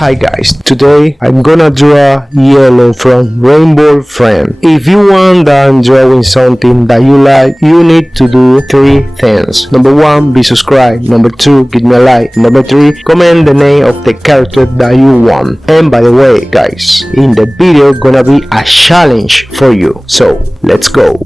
Hi guys, today I'm gonna draw yellow from Rainbow Friend. If you want I'm drawing something that you like, you need to do 3 things. Number 1, be subscribed. Number 2, give me a like. Number 3, comment the name of the character that you want. And by the way guys, in the video gonna be a challenge for you. So let's go.